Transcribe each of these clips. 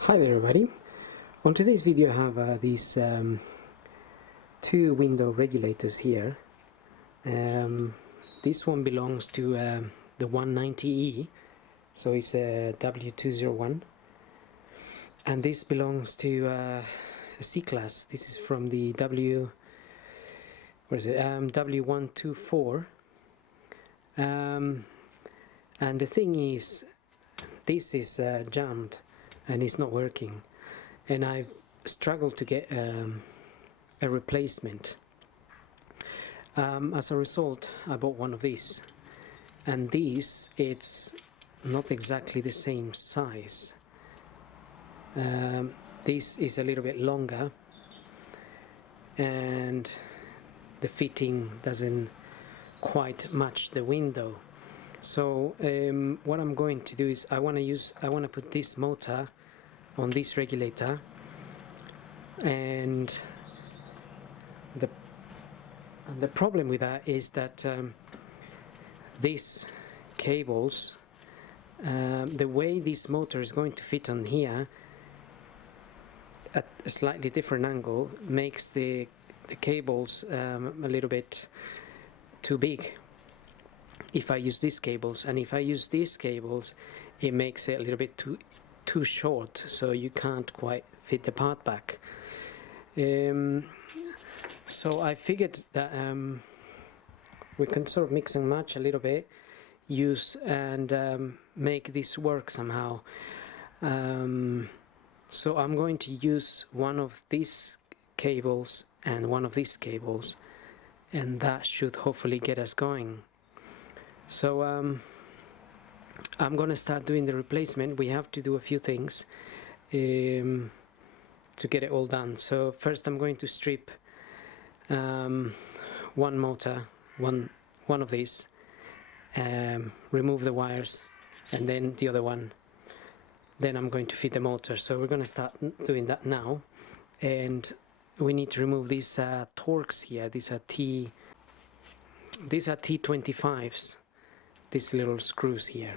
Hi there everybody. On today's video I have these two window regulators here. This one belongs to the 190E, so it's a W201, and this belongs to a C-class. This is from the W124, and the thing is, this is jammed and it's not working, and I struggled to get a replacement. As a result, I bought one of these, and it's not exactly the same size. This is a little bit longer and the fitting doesn't quite match the window. So what I'm going to do is I want to put this motor on this regulator, and the problem with that is that these cables, the way this motor is going to fit on here at a slightly different angle makes the cables a little bit too big if I use these cables, and if I use these cables it makes it a little bit too short, so you can't quite fit the part back. So I figured that we can sort of mix and match a little bit, use and make this work somehow. So I'm going to use one of these cables and one of these cables, and that should hopefully get us going. So I'm gonna start doing the replacement. We have to do a few things to get it all done. So first I'm going to strip one motor, one of these, remove the wires, and then the other one. Then I'm going to fit the motor. So we're gonna start doing that now, and we need to remove these Torx here. These are T25s. These little screws here.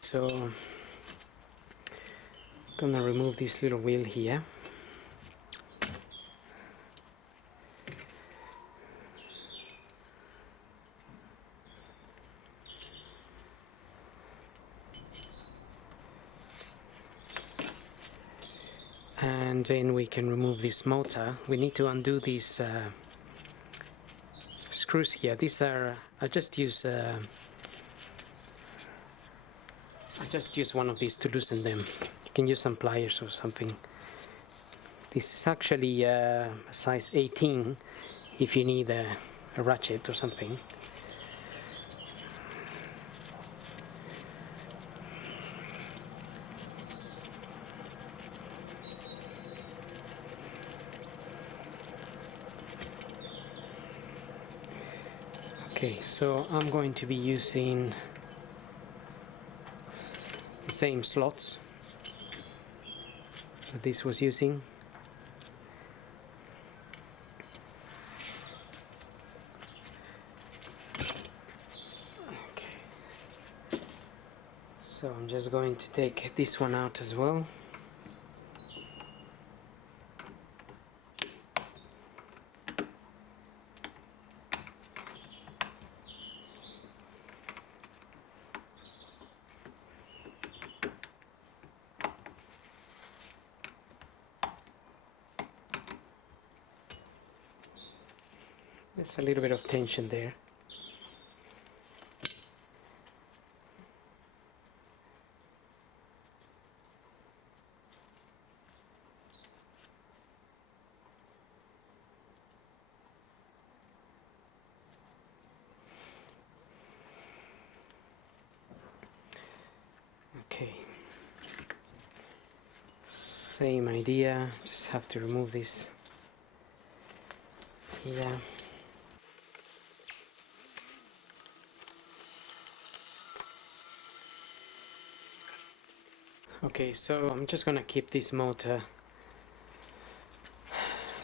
So gonna remove this little wheel here. And then we can remove this motor. We need to undo these screws here. These are, I just use one of these to loosen them. You can use some pliers or something. This is actually a size 18 if you need a ratchet or something. Okay, so I'm going to be using the same slots that this was using. Okay, so I'm just going to take this one out as well. There's a little bit of tension there. Okay, same idea, just have to remove this here. Okay, so I'm just gonna keep this motor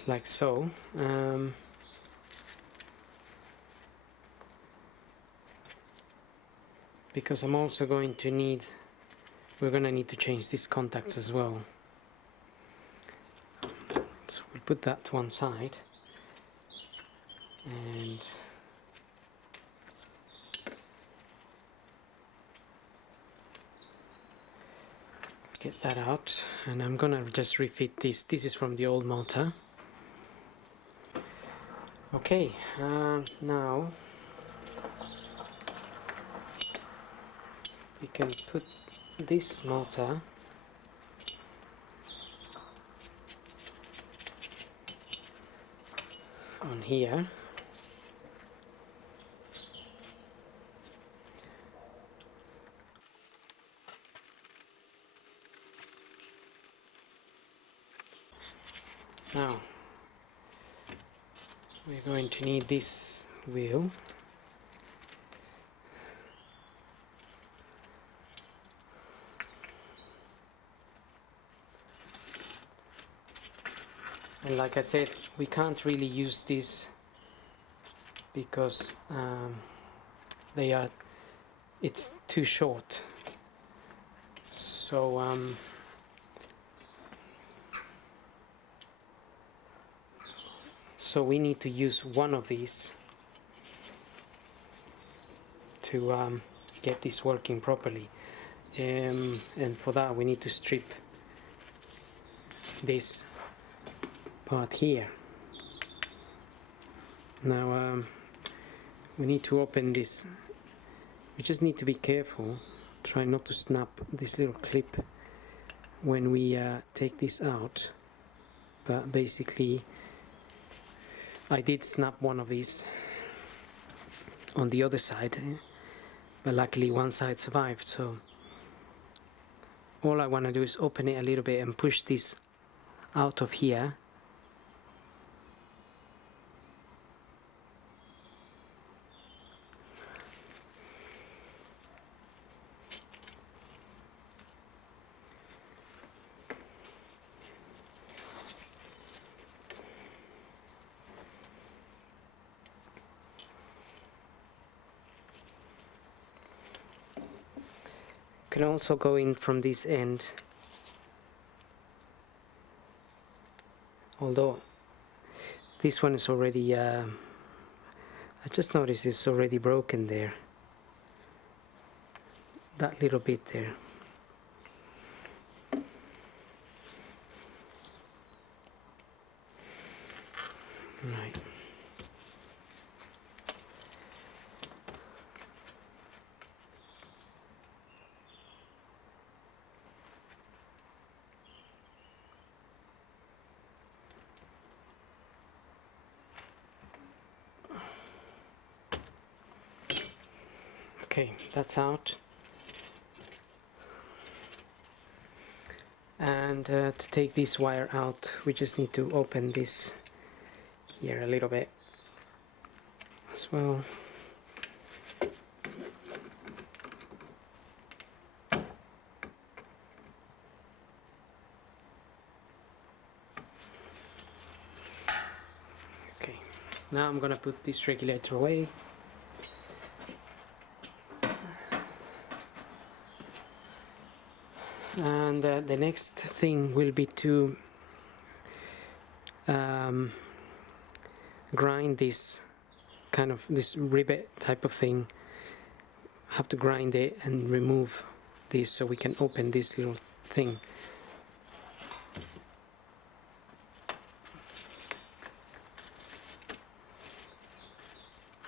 like so. because I'm also we're gonna need to change these contacts as well. So we'll put that to one side and get that out, and I'm gonna just refit this. This is from the old motor. Okay, now we can put this motor on here. Now we're going to need this wheel. And like I said, we can't really use this because it's too short. So so we need to use one of these to get this working properly, and for that we need to strip this part here. Now we need to open this. We just need to be careful, try not to snap this little clip when we take this out, but basically I did snap one of these on the other side, but luckily one side survived. So all I want to do is open it a little bit and push this out of here. Can also go in from this end, although this one is already I just noticed it's already broken there, that little bit there. Right. Okay, that's out. And to take this wire out, we just need to open this here a little bit as well. Okay, now I'm gonna put this regulator away. And the next thing will be to grind this kind of this rivet type of thing. Have to grind it and remove this so we can open this little thing.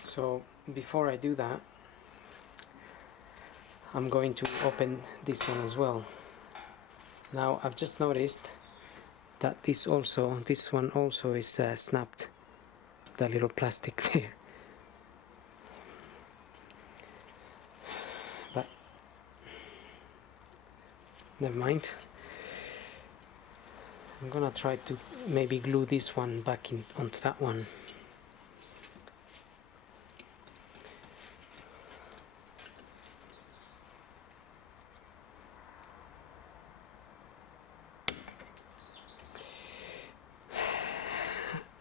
So before I do that, I'm going to open this one as well. Now I've just noticed that this one also is snapped, that little plastic there. But never mind. I'm gonna try to maybe glue this one back onto that one.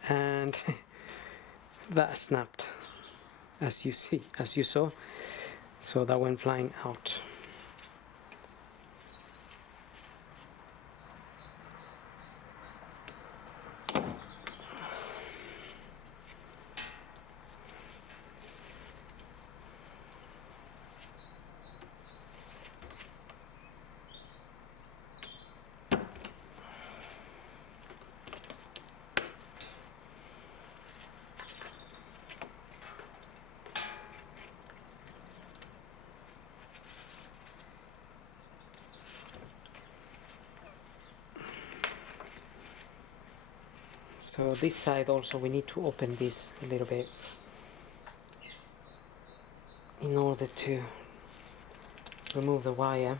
And that snapped, as you saw. So that went flying out. So this side also we need to open this a little bit in order to remove the wire.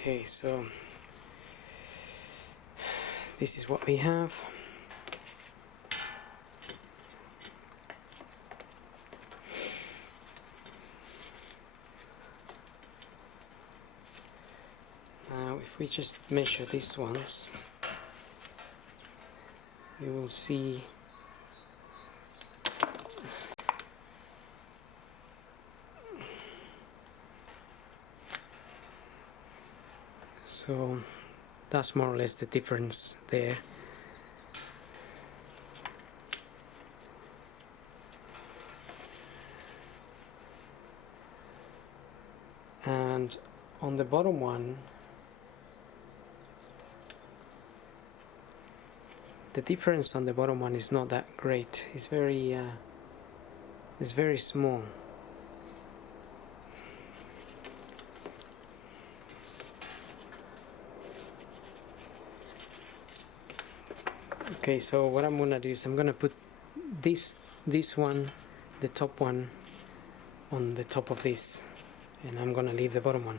Okay, so this is what we have. Now if we just measure these ones, you will see so that's more or less the difference there. And on the bottom one, the difference on the bottom one is not that great. It's very small. Okay, so what I'm gonna do is I'm gonna put this one, the top one, on the top of this, and I'm gonna leave the bottom one.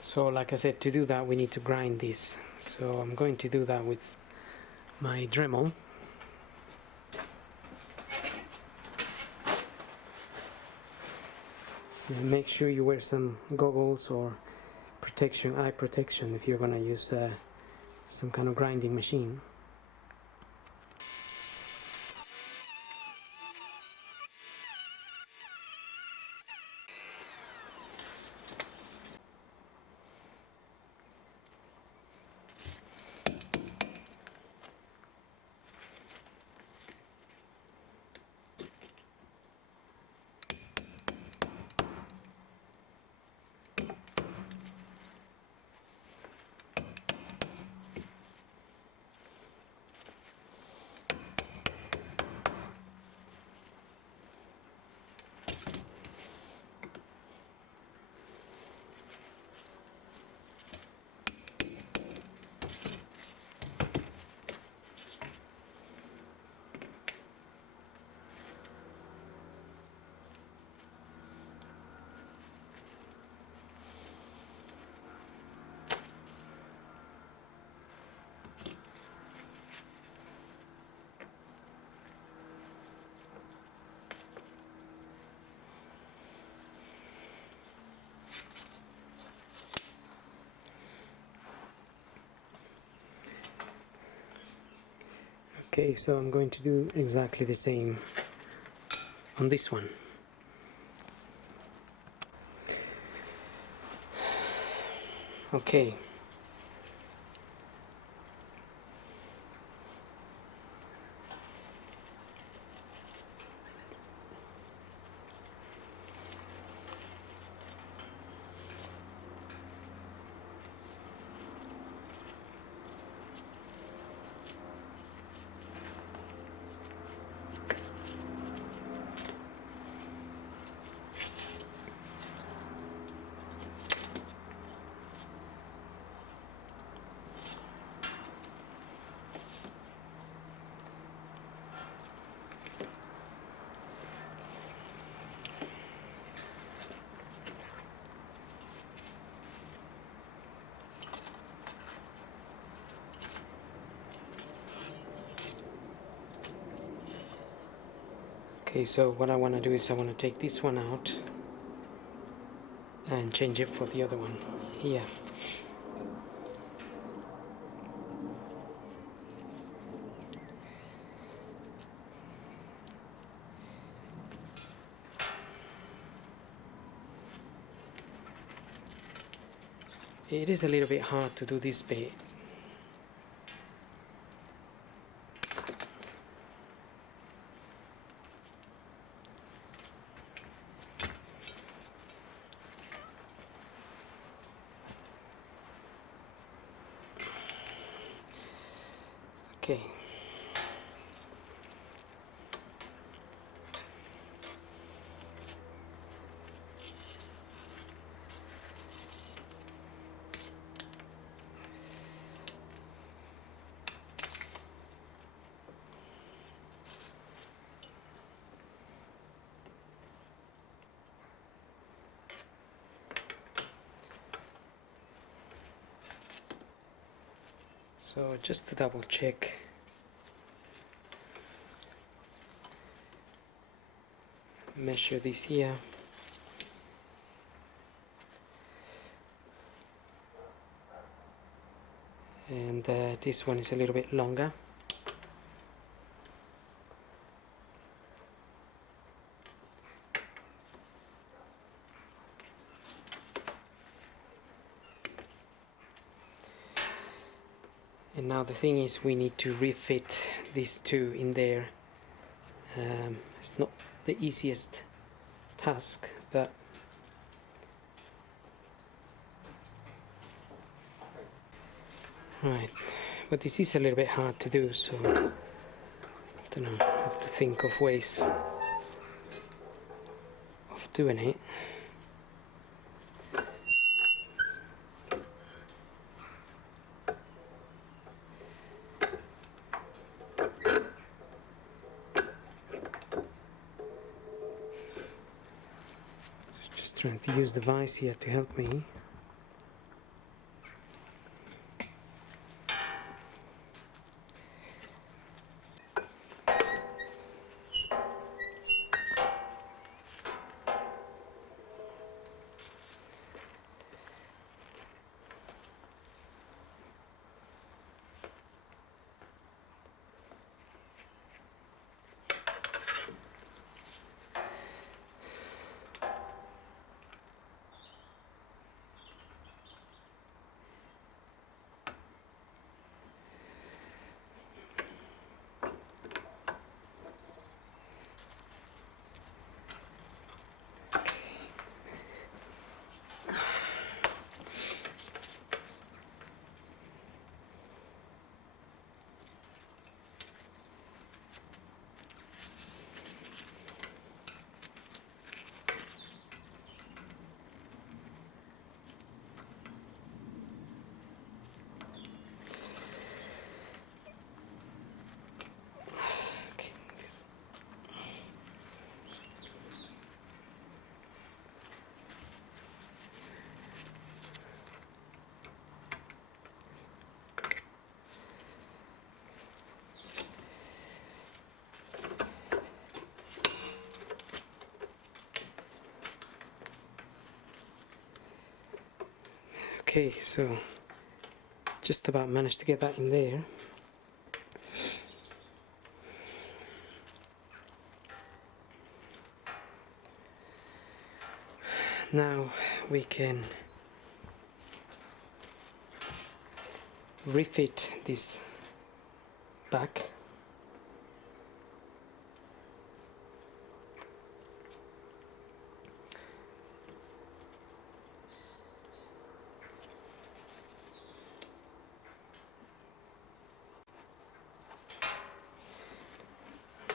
So like I said, to do that we need to grind this. So I'm going to do that with my Dremel. And make sure you wear some goggles or eye protection if you're gonna use some kind of grinding machine. Okay, so I'm going to do exactly the same on this one. Okay. Okay, so what I want to do is I want to take this one out and change it for the other one here. It is a little bit hard to do this bit. Okay. So just to double check, measure this here. And this one is a little bit longer. And now the thing is, we need to refit these two in there. It's not the easiest task, but right, but this is a little bit hard to do, so I don't know, I have to think of ways of doing it. Just trying to use the vise here to help me. Okay, so just about managed to get that in there. Now we can refit this back.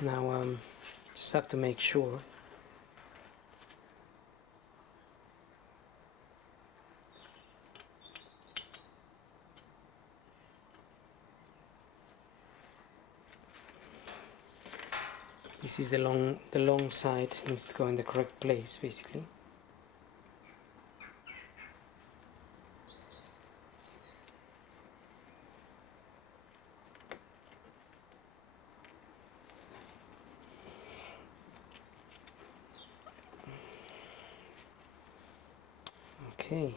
Now just have to make sure this is the long side needs to go in the correct place, basically. Okay,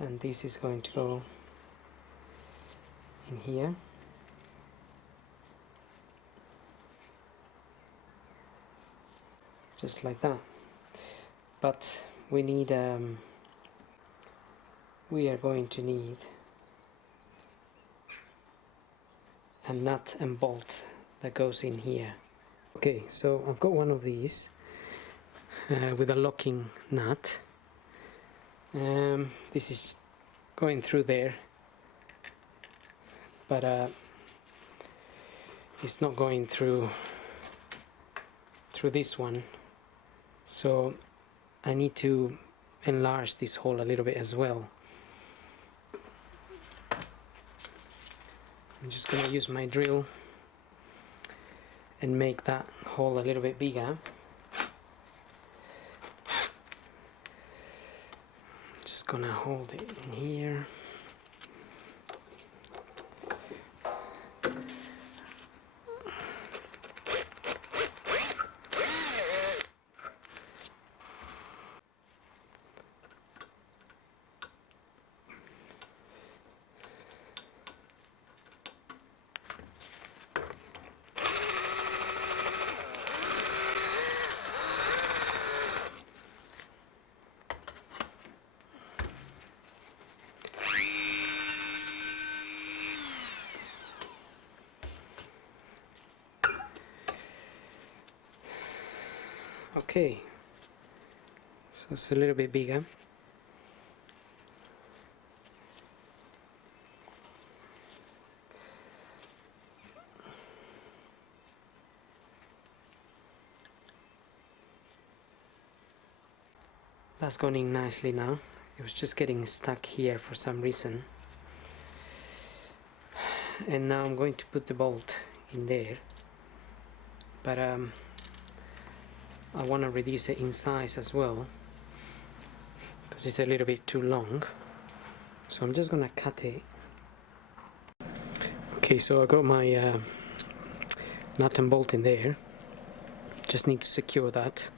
and this is going to go in here. Just like that. But we need we are going to need a nut and bolt that goes in here. Okay, so I've got one of these with a locking nut. This is going through there, but it's not going through this one, so I need to enlarge this hole a little bit as well. I'm just going to use my drill and make that hole a little bit bigger. Just gonna hold it in here. Okay, so it's a little bit bigger. That's going in nicely now. It was just getting stuck here for some reason. And now I'm going to put the bolt in there. But I want to reduce it in size as well, because it's a little bit too long. So I'm just gonna cut it. Okay, so I got my nut and bolt in there. Just need to secure that.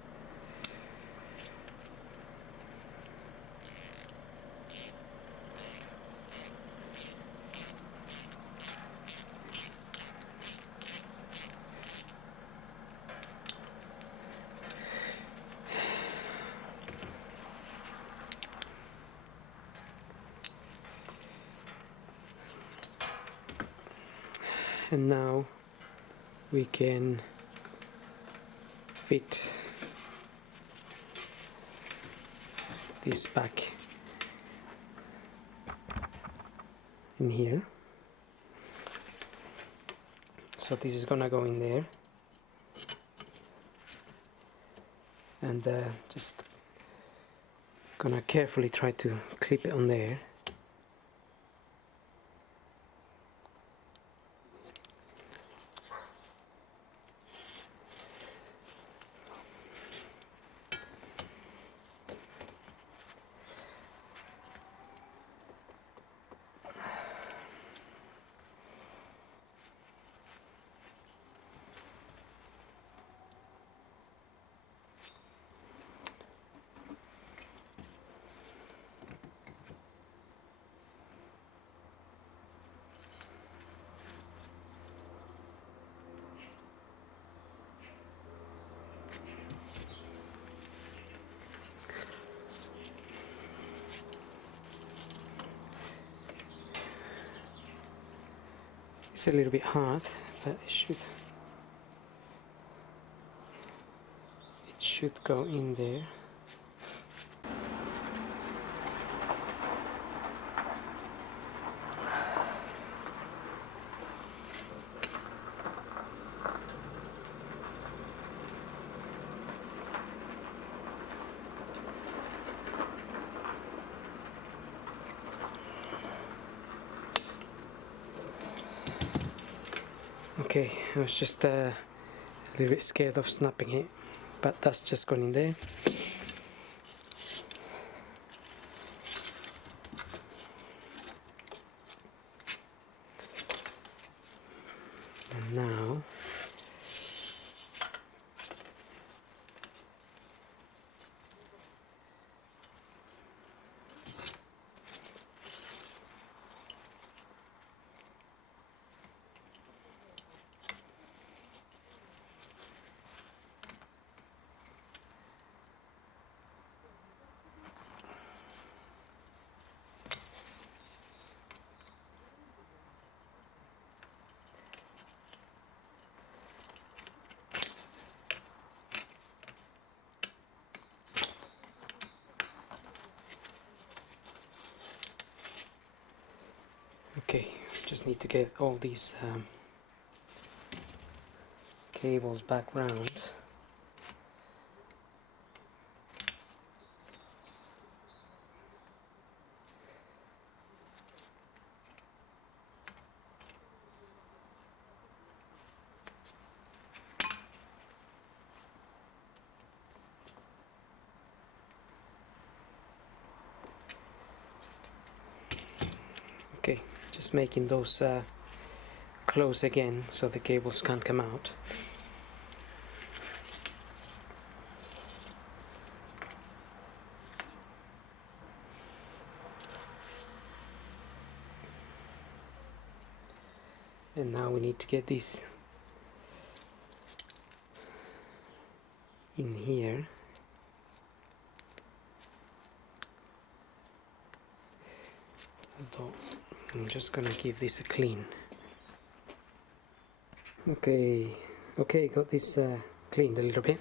And now we can fit this back in here. So this is gonna go in there, and just gonna carefully try to clip it on there. It's a little bit hard, but it should go in there. Okay, I was just a little bit scared of snapping it, but that's just gone in there. And now just need to get all these cables back round. Okay, just making those close again so the cables can't come out. And now we need to get this in here. Although I'm just gonna give this a clean. Okay, got this cleaned a little bit.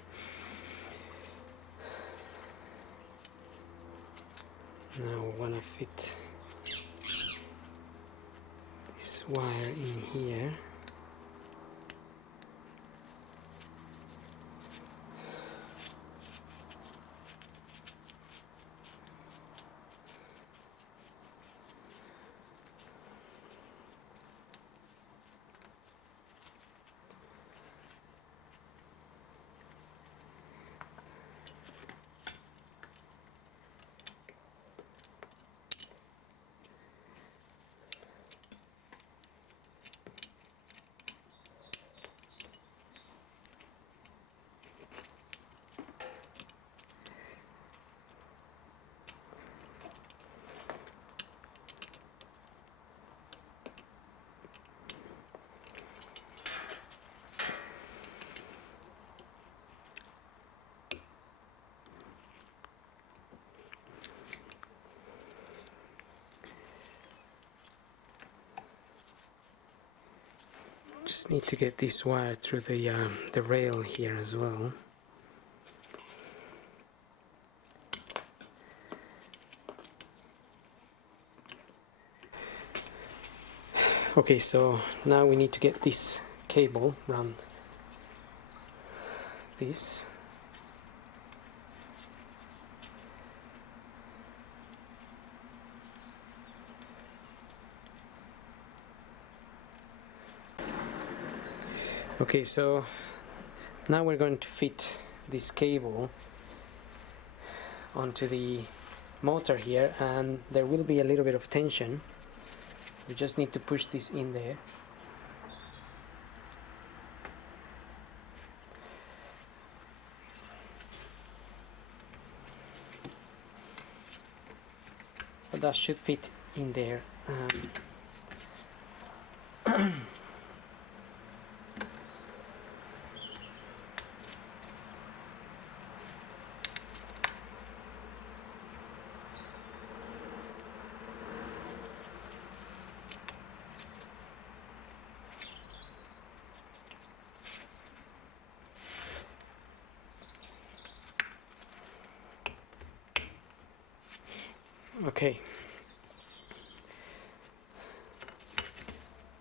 Now we wanna fit this wire in here. Just need to get this wire through the rail here as well. Okay, so now we need to get this cable around this. Okay, so now we're going to fit this cable onto the motor here, and there will be a little bit of tension. We just need to push this in there. But that should fit in there. Okay,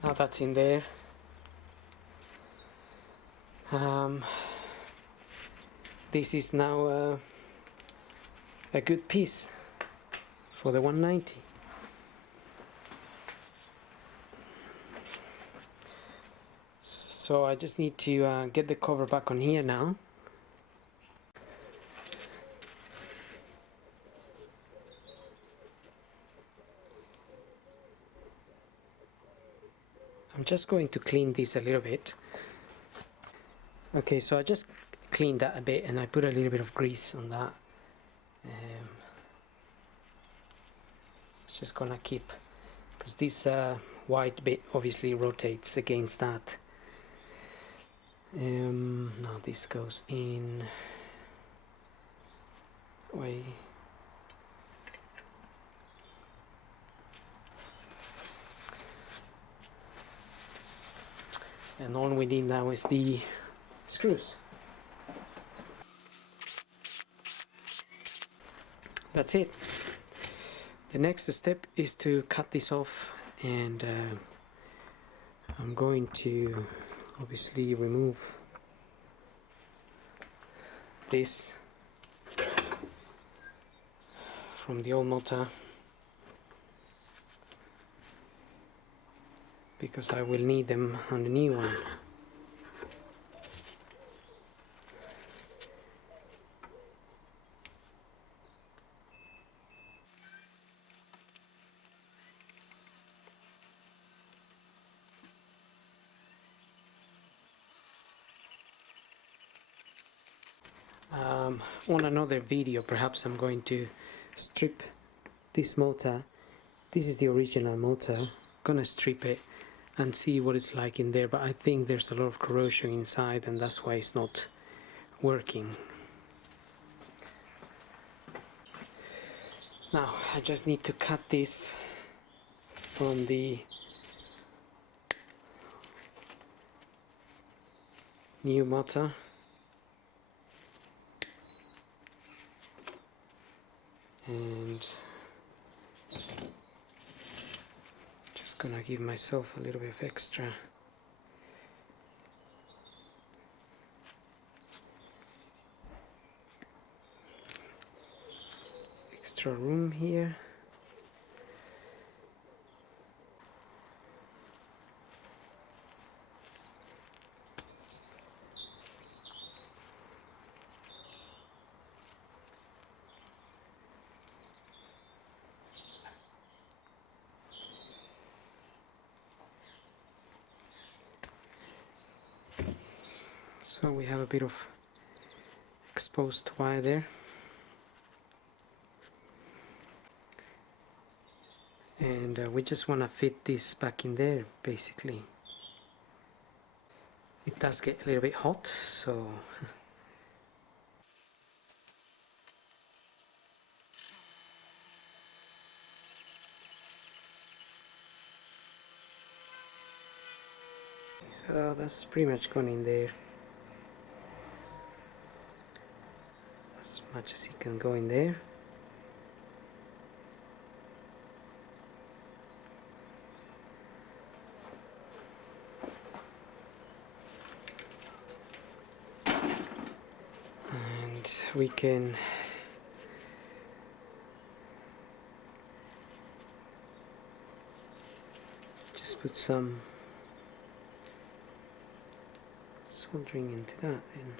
now that's in there. This is now a good piece for the 190. So I just need to get the cover back on here now. I'm just going to clean this a little bit. Okay, so I just cleaned that a bit and I put a little bit of grease on that. It's just gonna keep, because this white bit obviously rotates against that. Now this goes in that way. And all we need now is the screws. That's it. The next step is to cut this off and I'm going to obviously remove this from the old motor, because I will need them on the new one. On another video perhaps I'm going to strip this motor. This is the original motor. Gonna strip it and see what it's like in there, but I think there's a lot of corrosion inside and that's why it's not working. Now I just need to cut this from the new motor. And just gonna give myself a little bit of extra room here. So we have a bit of exposed wire there, and we just want to fit this back in there. Basically it does get a little bit hot, so so that's pretty much gone in there. As much as it can go in there. And we can just put some soldering into that then.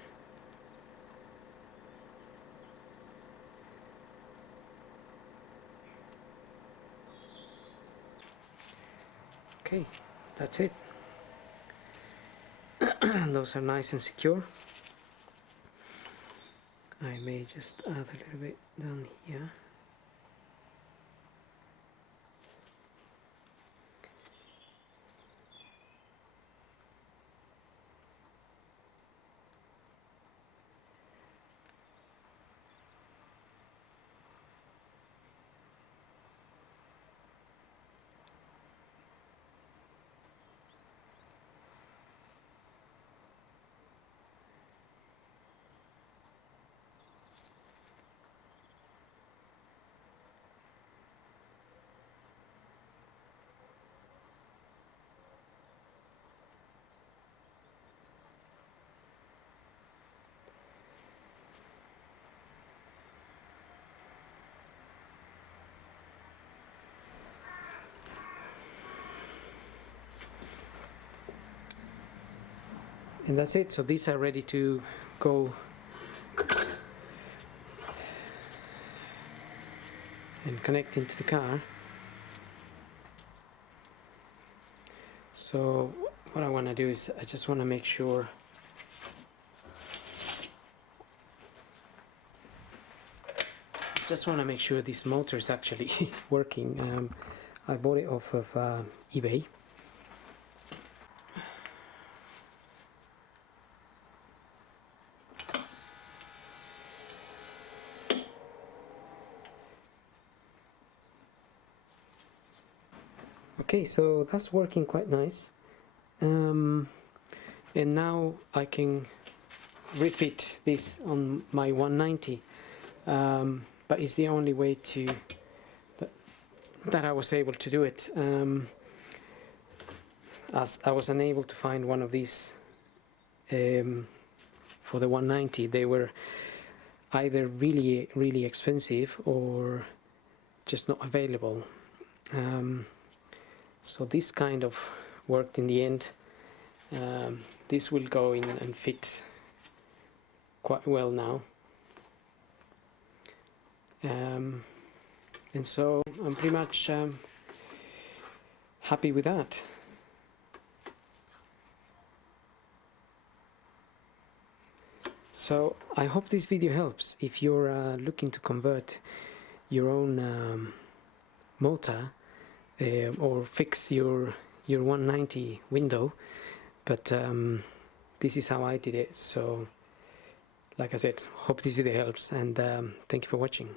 Okay, that's it. Those are nice and secure. I may just add a little bit down here. And that's it. So these are ready to go and connect into the car. So what I want to do is I just want to make sure this motor is actually working. I bought it off of eBay. Okay, so that's working quite nice, and now I can refit this on my 190, but it's the only way that I was able to do it. as I was unable to find one of these for the 190. They were either really expensive or just not available. So this kind of worked in the end. This will go in and fit quite well now. And so I'm pretty much happy with that. So I hope this video helps if you're looking to convert your own motor or fix your 190 window, but this is how I did it. So like I said, hope this video helps, and thank you for watching.